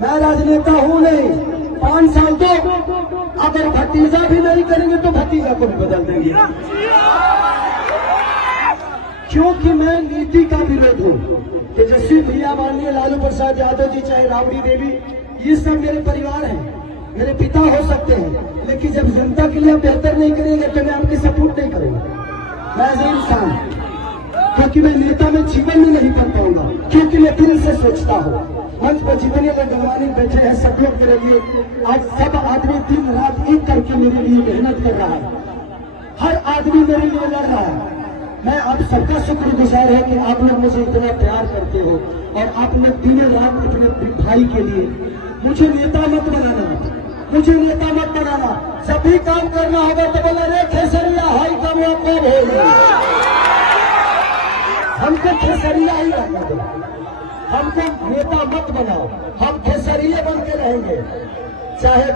मैं राजनेता हूं नहीं। 5 साल तो अगर भतीजा भी नहीं करेंगे तो भतीजा को भी बदल देंगे, क्योंकि मैं नीति का विरोध हूं। तेजस्वी भैया, माननीय लालू प्रसाद यादव जी, चाहे राबड़ी देवी, ये सब मेरे परिवार हैं, मेरे पिता हो सकते हैं, लेकिन जब जनता के लिए बेहतर नहीं करेंगे तो मैं आपकी सपोर्ट नहीं करूंगा। मैं ऐसा इंसान, क्योंकि मैं नेता में जीवन में नहीं पढ़ पाऊंगा, क्योंकि मैं दिल से सोचता हूँ। मंच पर जितने लोग गंवानी बैठे हैं, सब लोग मेरे लिए, आज सब आदमी दिन रात एक करके मेरे लिए मेहनत कर रहा है, हर आदमी मेरे लिए लड़ रहा है। मैं आप सबका शुक्रगुजार है कि आप लोग मुझे इतना प्यार करते हो और आपने दिनों रात अपने भाई के लिए, मुझे नेता मत बनाना, मुझे नेता मत बनाना। जब भी काम करना होगा तो बोला रे खेसरिया हाई काम कब होगा, हमको खेसरिया ही रहना दो, हमको नेता मत बनाओ, हम खेसरिया बन के रहेंगे। चाहे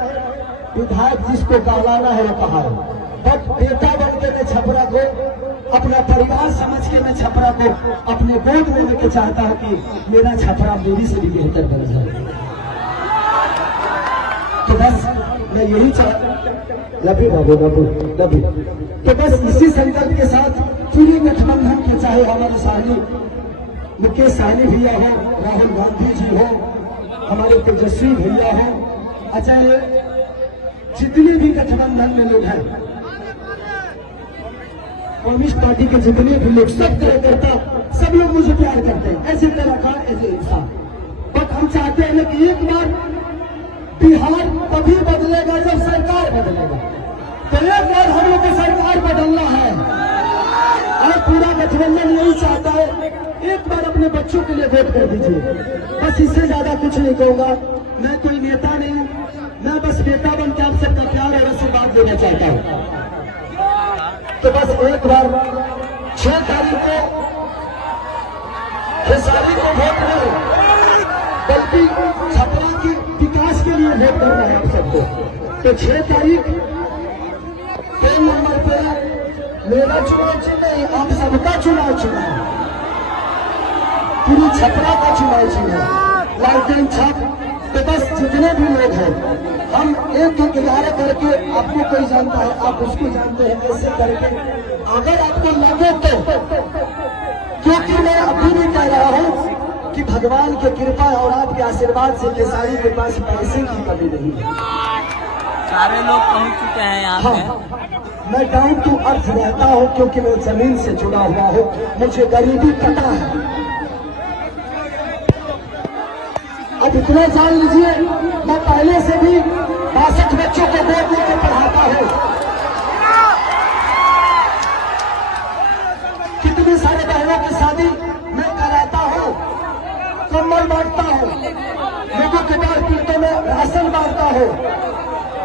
विधायक जिसको कहलाना है वो कहा है, बट बेटा बन के मैं छपरा को, अपना परिवार समझ के मैं छपरा को अपने गोद में लेके चाहता हूं कि मेरा छपरा मेरी से भी बेहतर बन जाए। तो बस मैं यही चाहता, लभी बाबू बाबू लभी, तो बस इसी संकल्प के साथ पूरी गठबंधन के, चाहे हमारे साहनी मुकेश सहनी भैया हो, राहुल गांधी जी हो, हमारे तेजस्वी भैया हो, चाहे जितने भी गठबंधन में लोग हैं, कम्युनिस्ट पार्टी के जितने भी लोग, सब कार्यकर्ता, सब लोग मुझे प्यार करते हैं, ऐसे कलाकार, ऐसे इंसान। बट हम चाहते हैं कि एक बार बिहार तभी बदलेगा जब सरकार बदलेगा, तो एक बार हम लोग को सरकार बदलना है और पूरा गठबंधन यही चाहता है। एक बार अपने बच्चों के लिए वोट कर दीजिए, बस इससे ज्यादा कुछ नहीं कहूंगा। मैं कोई नेता नहीं, मैं बस नेता बन के आप सबका प्यार और आशीर्वाद देना चाहता हूँ। तो बस एक बार 6 तारीख को खेसारी को वोट करो, बल्कि छपरा की विकास के लिए वोट करना है आप सबको। तो 6 तारीख 3 नंबर पे मेरा चुनाव चिन्ह नहीं, आप सबका चुनाव चिन्ह है, पूरी छपरा का चुनाव चिन्ह है, लालटेन छाप। तो बस जितने भी लोग हैं, हम 1-11 करके, आपको कोई जानता है, आप उसको जानते हैं, ऐसे करके अगर आपको लगे तो, क्योंकि मैं अभी भी कह रहा हूं कि भगवान की कृपा और आपके आशीर्वाद से खेसारी के पास पैसे की कमी नहीं है, सारे लोग पहुंच चुके हैं यहाँ पे। हाँ, मैं डाउन टू अर्थ रहता हूं, क्योंकि मैं जमीन से जुड़ा हुआ हूं, मुझे गरीबी पता है। अब इतना जान लीजिए, मैं पहले से भी 62 बच्चों को गोद लेकर पढ़ाता हूँ, कितनी सारे बहनों की शादी मैं कराता हूँ, कम्बल बांटता हूँ, लोगों के बार पीड़ितों में राशन बांटता हूँ।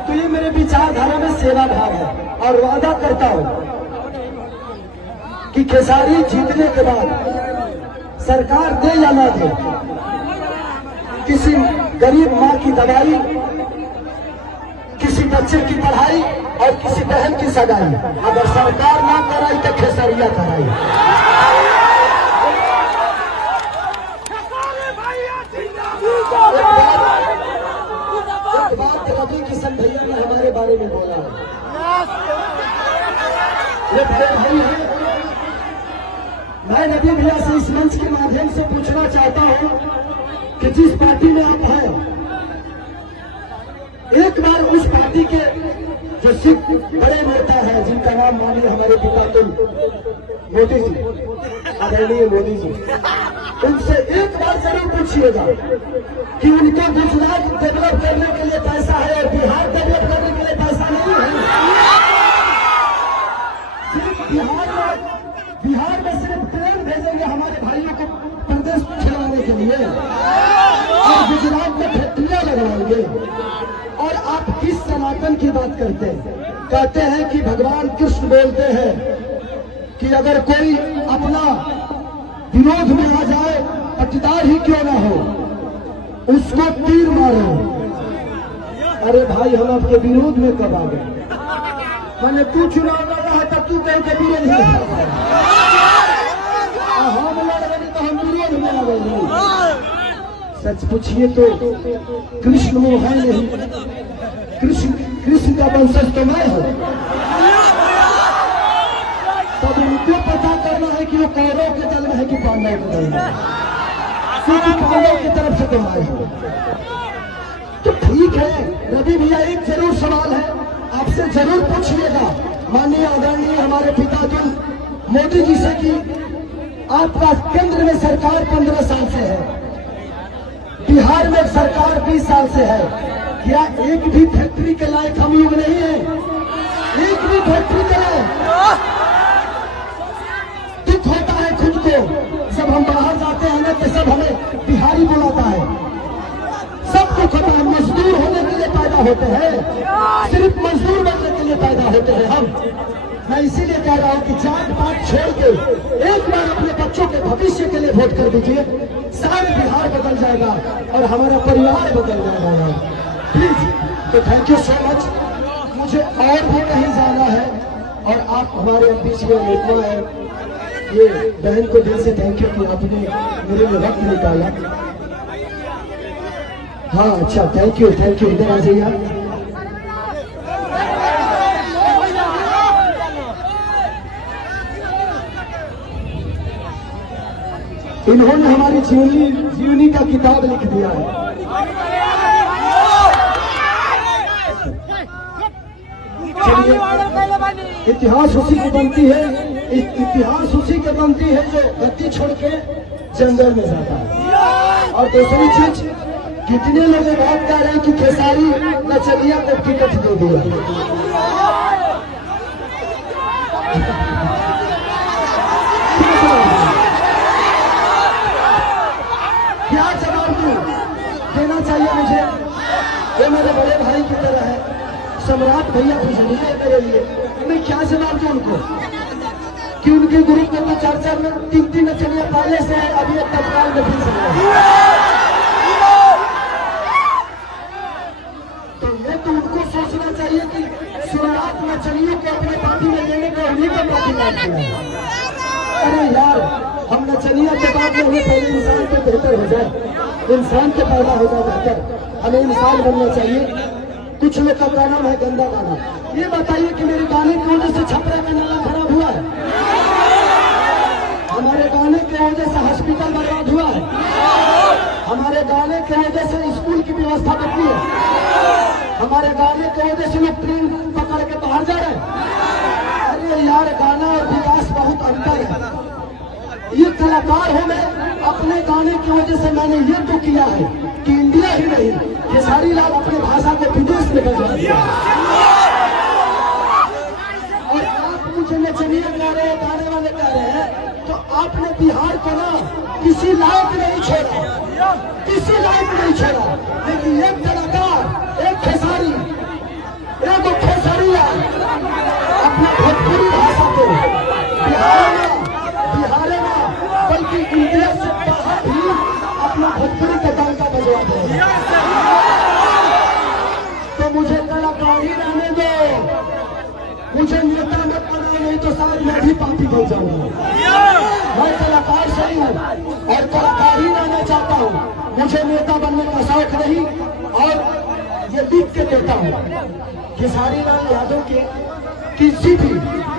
तो ये मेरे विचारधारा में सेवा भाव है और वादा करता हूँ कि खेसारी जीतने के बाद सरकार दे या ना दे, किसी गरीब माँ की दवाई, किसी बच्चे की पढ़ाई और किसी बहन की सगाई अगर सरकार ना कराई तो खेसरिया कराई। एक बात रवि किशन भैया ने हमारे बारे में बोला है, ये भाई है, मैं रवि भैया से इस मंच के माध्यम से पूछना चाहता हूँ कि जिस पार्टी में आप हैं, एक बार उस पार्टी के जो सिख बड़े नेता हैं, जिनका नाम मानिए हमारे पिता तुम मोदी जी, आदरणीय मोदी जी, उनसे एक बार जरूर पूछिएगा कि उनको गुजरात डेवलप करने के लिए पैसा है और बिहार डेवलप करने के लिए पैसा नहीं है। सिर्फ बिहार में सिर्फ ट्रेन भेजेंगे हमारे भाइयों को प्रदेश खिलाने के लिए, और गुजरात में फैक्ट्रियां लगवाएंगे। और आप किस सनातन की बात करते हैं? कहते हैं कि भगवान कृष्ण बोलते हैं कि अगर कोई अपना विरोध में आ जाए, पटीदार ही क्यों ना हो, उसको तीर मारो। अरे भाई, हम आपके विरोध में कब आ गए? मैंने तू चुनाव लड़ा है तब तू कहीं के विरोध नहीं, हम लड़ रहे तो हम विरोध में आ गए। सच पूछिए तो कृष्ण वो है नहीं, कृष्ण का वंशज तो मैं हूँ। तब उनको पता करना है कि वो कौरव के दल में है कि पांडव के दल में, क्योंकि पांडव की तरफ से तो मैं हूँ। तो ठीक है रवि भैया, एक जरूर सवाल है आपसे जरूर पूछिएगा माननीय आदरणीय हमारे पिताजी मोदी जी से कि आपका केंद्र में सरकार 15 साल से है, बिहार में सरकार 20 साल से है, क्या एक भी फैक्ट्री के लायक हम लोग नहीं है? एक भी फैक्ट्री के लायक? दुख होता है खुद को, जब हम बाहर जाते हैं ना तो सब हमें बिहारी बुलाता है। सबको पता है मजदूर होने के लिए पैदा होते हैं, सिर्फ मजदूर बनने के लिए पैदा होते हैं हम। मैं इसीलिए कह रहा हूं कि जात पात छोड़ के एक बार अपने बच्चों के भविष्य के लिए वोट कर दीजिए, सारा बिहार बदल जाएगा और हमारा परिवार बदल जाएगा। प्लीज, तो थैंक यू सो मच। मुझे और भी कहीं जाना है और आप हमारे बीच में नेता है, ये बहन को दिल से थैंक यू कि आपने मेरे लिए वक्त निकाला। हाँ अच्छा, थैंक यू, इधर आ जाइए आप। इन्होंने हमारी जीवनी का किताब लिख दिया है। इतिहास उसी की बनती है, इतिहास उसी की बनती है जो गद्दी छोड़ के जंगल में जाता है। और दूसरी चीज, कितने लोग बात कर रहे हैं कि खेसारी नचनिया को टिकट दे दिया। क्या जवाब दूं? देना चाहिए मुझे, ये मेरे बड़े भाई की तरह है, सम्राट भैया कुछ नहीं है मेरे लिए। मैं क्या जवाब दूं उनको कि उनके ग्रुप में तो 4 में 3 नचनिया पहले से है, अभी एक तत्काल में फिर से। तो ये तो उनको सोचना चाहिए कि शुरुआत नचनियों को अपने पार्टी में लेने का उन्हीं को पार्टी मानते हैं। अरे यार, हम नचनिया के बाद में हमें पहले इंसान के बेहतर हो जाए, इंसान के पैदा हो जाए बेहतर, हमें इंसान बनना चाहिए। कुछ लोग का नाम है गंदा गाना। ये बताइए कि मेरे गाने की वजह से छपरा का नाला खराब हुआ है? हमारे गाने की वजह से हॉस्पिटल बर्बाद हुआ है? हमारे गाने की वजह से स्कूल की व्यवस्था बदली है? हमारे गाने की वजह से लोग ट्रेन पकड़ के बाहर जा रहे हैं? अरे यार, गाना और विकास बहुत अंतर है। ये कलाकार हूं मैं, अपने गाने की वजह से मैंने ये तो किया है कि इंडिया ही नहीं, खेसारी लाल अपने भाषा को विदेश में भेजा दिया। और आप मुझे नचनिया कह रहे हैं, गाने वाले कह रहे हैं, तो आपने बिहार को ना किसी लायक नहीं छोड़ा, किसी लायक नहीं छोड़ा। लेकिन एक कलाकार, एक खेसारी, एक खेसारिया अपने भोजपुरी भाषा को बिहार में बल्कि इंडिया से बाहर भी अपना भोजपुरी का डंका बजवा दे। तो मुझे कलाकार ही रहने दो, मुझे नेता मत बनाओ, नहीं तो शायद मैं भी पापी हो जाऊंगा। मैं कलाकार सही हूँ और कलाकार ही रहना चाहता हूँ, मुझे नेता बनने का शौक नहीं। और ये लिख के देता हूँ, खेसारी लाल यादव के किसी भी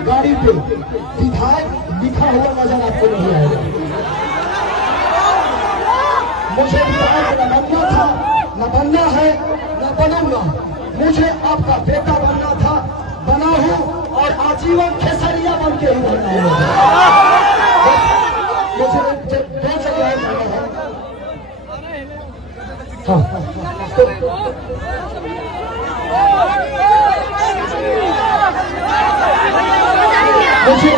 गाड़ी पे विधायक लिखा हुआ नजर आपको नहीं आएगा। मुझे विधायक न बनना था, न बनना है, न बनूंगा। मुझे आपका बेटा बनना था, बना हूं और आजीवन खेसरिया बन के ही बनना है। मुझे 2 जगह जाना है। हाँ, मुझे